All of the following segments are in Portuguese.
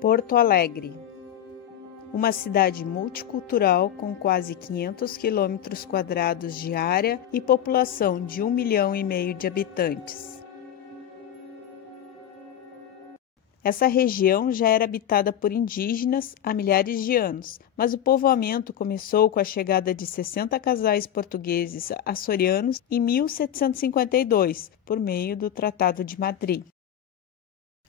Porto Alegre, uma cidade multicultural com quase 500 quilômetros quadrados de área e população de 1,5 milhão de habitantes. Essa região já era habitada por indígenas há milhares de anos, mas o povoamento começou com a chegada de 60 casais portugueses açorianos em 1752, por meio do Tratado de Madrid.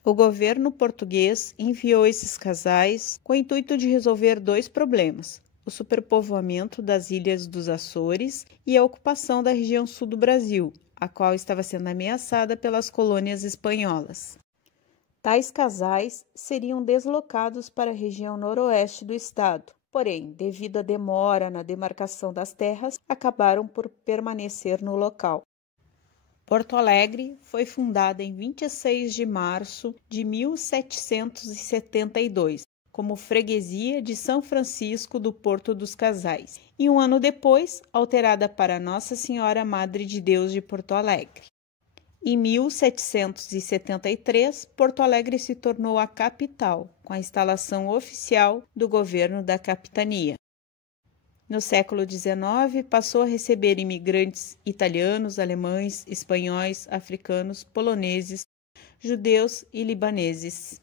O governo português enviou esses casais com o intuito de resolver dois problemas: o superpovoamento das ilhas dos Açores e a ocupação da região sul do Brasil, a qual estava sendo ameaçada pelas colônias espanholas. Tais casais seriam deslocados para a região noroeste do estado, porém, devido à demora na demarcação das terras, acabaram por permanecer no local. Porto Alegre foi fundada em 26 de março de 1772, como freguesia de São Francisco do Porto dos Casais, e um ano depois, alterada para Nossa Senhora Madre de Deus de Porto Alegre. Em 1773, Porto Alegre se tornou a capital, com a instalação oficial do governo da capitania. No século XIX, passou a receber imigrantes italianos, alemães, espanhóis, africanos, poloneses, judeus e libaneses.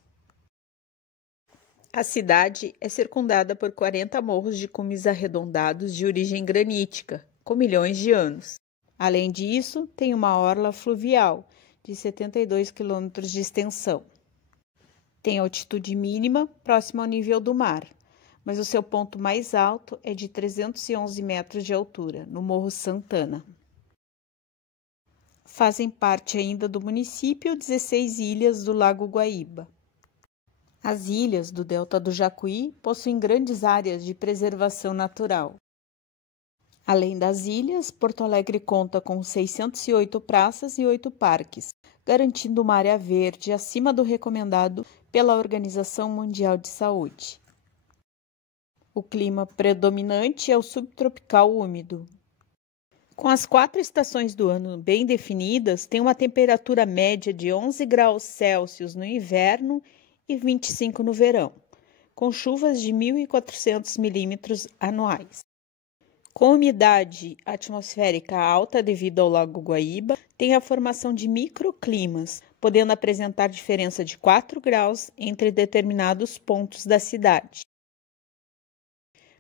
A cidade é circundada por 40 morros de cumes arredondados de origem granítica, com milhões de anos. Além disso, tem uma orla fluvial, de 72 quilômetros de extensão. Tem altitude mínima, próxima ao nível do mar, mas o seu ponto mais alto é de 311 metros de altura, no Morro Santana. Fazem parte ainda do município 16 ilhas do Lago Guaíba. As ilhas do Delta do Jacuí possuem grandes áreas de preservação natural. Além das ilhas, Porto Alegre conta com 608 praças e 8 parques, garantindo uma área verde acima do recomendado pela Organização Mundial de Saúde. O clima predominante é o subtropical úmido. Com as 4 estações do ano bem definidas, tem uma temperatura média de 11 graus Celsius no inverno e 25 no verão, com chuvas de 1.400 milímetros anuais. Com umidade atmosférica alta devido ao Lago Guaíba, tem a formação de microclimas, podendo apresentar diferença de 4 graus entre determinados pontos da cidade.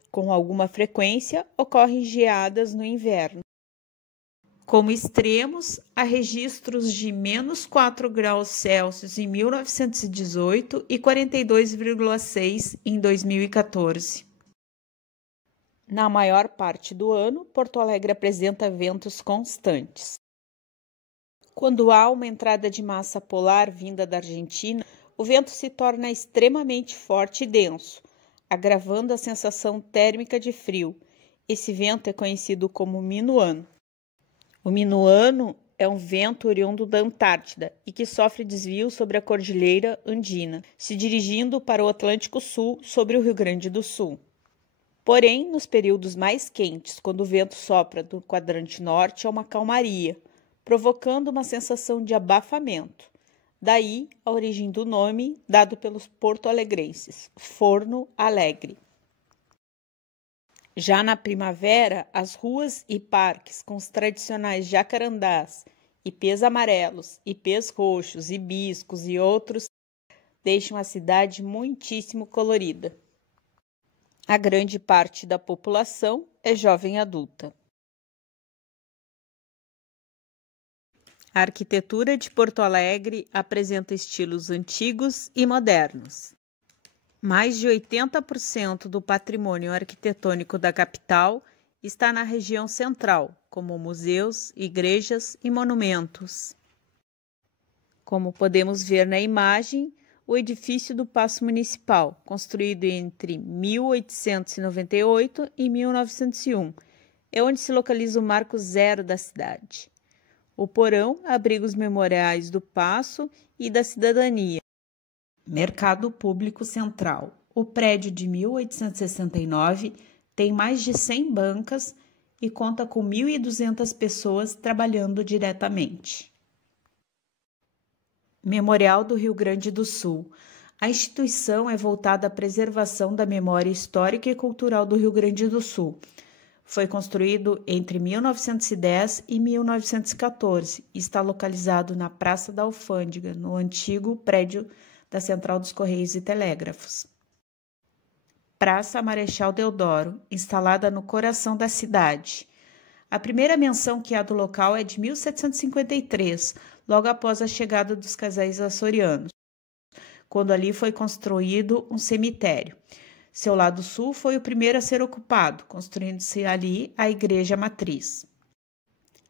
Com alguma frequência, ocorrem geadas no inverno. Como extremos, há registros de menos 4 graus Celsius em 1918 e 42,6 em 2014. Na maior parte do ano, Porto Alegre apresenta ventos constantes. Quando há uma entrada de massa polar vinda da Argentina, o vento se torna extremamente forte e denso, agravando a sensação térmica de frio. Esse vento é conhecido como minuano. O minuano é um vento oriundo da Antártida e que sofre desvio sobre a Cordilheira Andina, se dirigindo para o Atlântico Sul sobre o Rio Grande do Sul. Porém, nos períodos mais quentes, quando o vento sopra do quadrante norte, há uma calmaria, provocando uma sensação de abafamento. Daí a origem do nome dado pelos porto-alegrenses, Forno Alegre. Já na primavera, as ruas e parques com os tradicionais jacarandás, ipês amarelos, ipês roxos, hibiscos e outros deixam a cidade muitíssimo colorida. A grande parte da população é jovem adulta. A arquitetura de Porto Alegre apresenta estilos antigos e modernos. Mais de 80% do patrimônio arquitetônico da capital está na região central, como museus, igrejas e monumentos. Como podemos ver na imagem, o edifício do Paço Municipal, construído entre 1898 e 1901, é onde se localiza o marco zero da cidade. O porão abriga os memoriais do Paço e da Cidadania. Mercado Público Central, o prédio de 1869 tem mais de 100 bancas e conta com 1.200 pessoas trabalhando diretamente. Memorial do Rio Grande do Sul. A instituição é voltada à preservação da memória histórica e cultural do Rio Grande do Sul. Foi construído entre 1910 e 1914 e está localizado na Praça da Alfândega, no antigo prédio da Central dos Correios e Telégrafos. Praça Marechal Deodoro, instalada no coração da cidade. A primeira menção que há do local é de 1753, logo após a chegada dos casais açorianos, quando ali foi construído um cemitério. Seu lado sul foi o primeiro a ser ocupado, construindo-se ali a Igreja Matriz.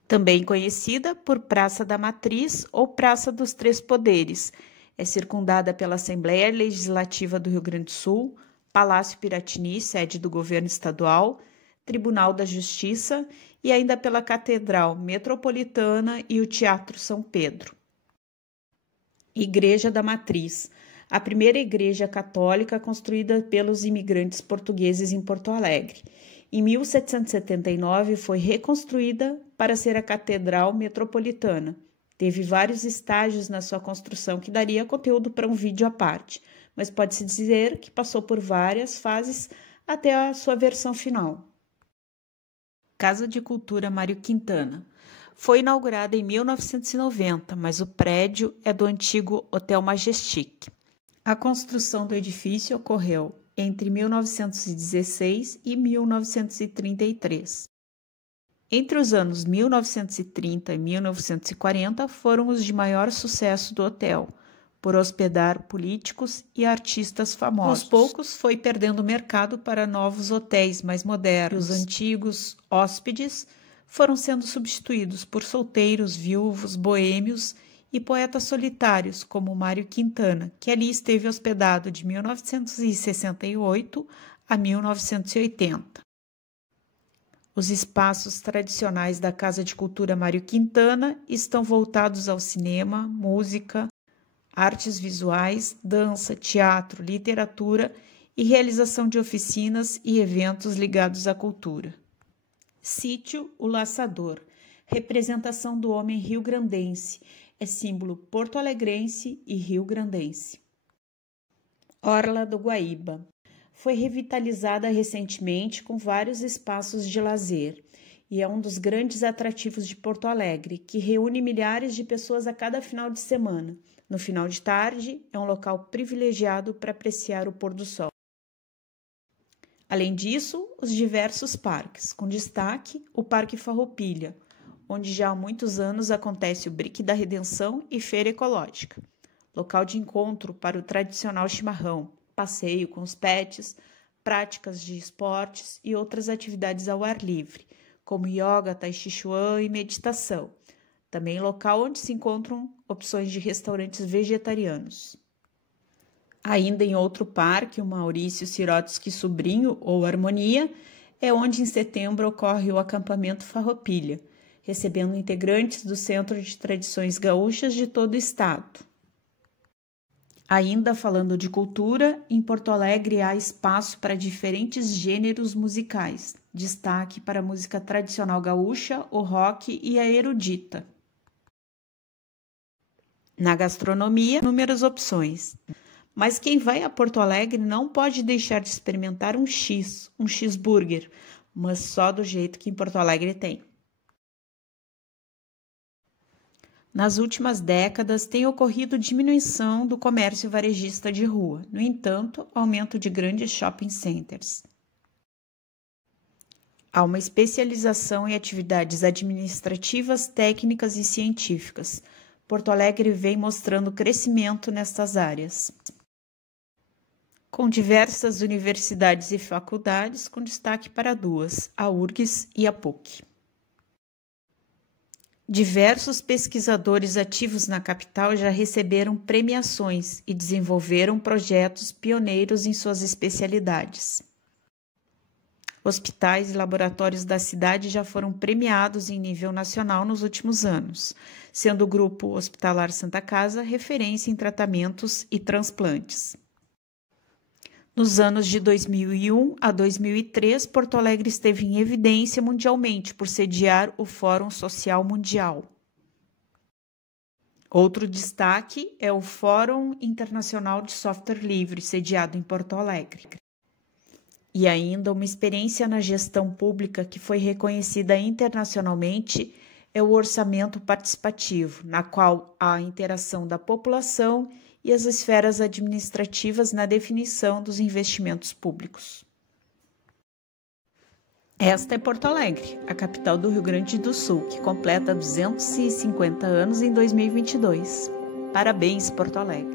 Também conhecida por Praça da Matriz ou Praça dos Três Poderes, é circundada pela Assembleia Legislativa do Rio Grande do Sul, Palácio Piratini, sede do governo estadual, Tribunal da Justiça e ainda pela Catedral Metropolitana e o Teatro São Pedro. Igreja da Matriz, a primeira igreja católica construída pelos imigrantes portugueses em Porto Alegre. Em 1779 foi reconstruída para ser a Catedral Metropolitana. Teve vários estágios na sua construção que daria conteúdo para um vídeo à parte, mas pode-se dizer que passou por várias fases até a sua versão final. Casa de Cultura Mário Quintana. Foi inaugurada em 1990, mas o prédio é do antigo Hotel Majestic. A construção do edifício ocorreu entre 1916 e 1933. Entre os anos 1930 e 1940 foram os de maior sucesso do hotel, por hospedar políticos e artistas famosos. Aos poucos foi perdendo mercado para novos hotéis mais modernos. Os antigos hóspedes foram sendo substituídos por solteiros, viúvos, boêmios e poetas solitários, como Mário Quintana, que ali esteve hospedado de 1968 a 1980. Os espaços tradicionais da Casa de Cultura Mário Quintana estão voltados ao cinema, música, artes visuais, dança, teatro, literatura e realização de oficinas e eventos ligados à cultura. Sítio O Laçador, representação do homem rio-grandense, é símbolo porto-alegrense e rio-grandense. Orla do Guaíba, foi revitalizada recentemente com vários espaços de lazer e é um dos grandes atrativos de Porto Alegre, que reúne milhares de pessoas a cada final de semana. No final de tarde, é um local privilegiado para apreciar o pôr do sol. Além disso, os diversos parques, com destaque o Parque Farroupilha, onde já há muitos anos acontece o Bric da Redenção e Feira Ecológica, local de encontro para o tradicional chimarrão, passeio com os pets, práticas de esportes e outras atividades ao ar livre, como yoga, tai chi chuan e meditação. Também local onde se encontram opções de restaurantes vegetarianos. Ainda em outro parque, o Maurício Sirotsky Sobrinho, ou Harmonia, é onde em setembro ocorre o acampamento Farroupilha, recebendo integrantes do Centro de Tradições Gaúchas de todo o estado. Ainda falando de cultura, em Porto Alegre há espaço para diferentes gêneros musicais, destaque para a música tradicional gaúcha, o rock e a erudita. Na gastronomia, inúmeras opções. Mas quem vai a Porto Alegre não pode deixar de experimentar um cheeseburger, mas só do jeito que em Porto Alegre tem. Nas últimas décadas, tem ocorrido diminuição do comércio varejista de rua, no entanto, aumento de grandes shopping centers. Há uma especialização em atividades administrativas, técnicas e científicas. Porto Alegre vem mostrando crescimento nestas áreas, com diversas universidades e faculdades, com destaque para duas, a URGS e a PUC. Diversos pesquisadores ativos na capital já receberam premiações e desenvolveram projetos pioneiros em suas especialidades. Hospitais e laboratórios da cidade já foram premiados em nível nacional nos últimos anos, sendo o Grupo Hospitalar Santa Casa referência em tratamentos e transplantes. Nos anos de 2001 a 2003, Porto Alegre esteve em evidência mundialmente por sediar o Fórum Social Mundial. Outro destaque é o Fórum Internacional de Software Livre, sediado em Porto Alegre. E ainda uma experiência na gestão pública que foi reconhecida internacionalmente é o orçamento participativo, na qual há a interação da população e as esferas administrativas na definição dos investimentos públicos. Esta é Porto Alegre, a capital do Rio Grande do Sul, que completa 250 anos em 2022. Parabéns, Porto Alegre!